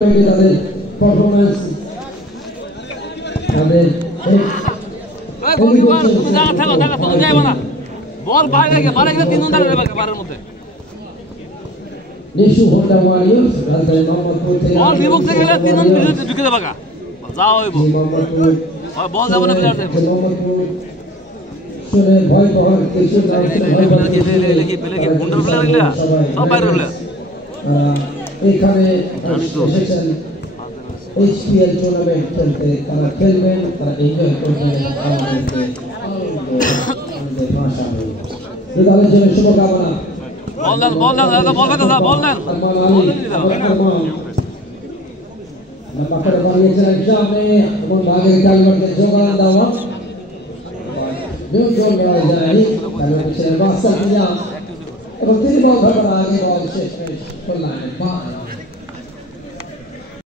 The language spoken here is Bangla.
তাদের পারফরম্যান্স তাদের বল বাইরে গিয়ে মারে গিয়ে তিন ঘন্টা লাগবে বারের মধ্যে নিশু হোন্ডা ওয়ারিয়র্স রাজধানী মোহাম্মদপুর থেকে বল বিভক্ত থেকে গেলে তিন ঘন্টা ঢুকে দেবা যাও হইব বল যাব না প্লেয়ার দেব শুনে ভয় পাওয়ার কিছু না কি গুন্ডার প্লেয়ার ইলা সব বাইরে প্লেয়ার এখানে এসেছেন HPL টুর্নামেন্ট খেলতে তারা খেলবেন তারা এনজয় করবেন আমাদেরকে ভাষা দলের জন্য শুভকামনা বল দেন পাখরে বানিয়েছেন সামনে এবং ভাগের কালমার্কে যোগান দেওয়া নিউট্রাল দেওয়া যায় তাহলে ছেলে বাসা দিয়া এবং তিনি বল ধরার আগে বল শেষ করলেন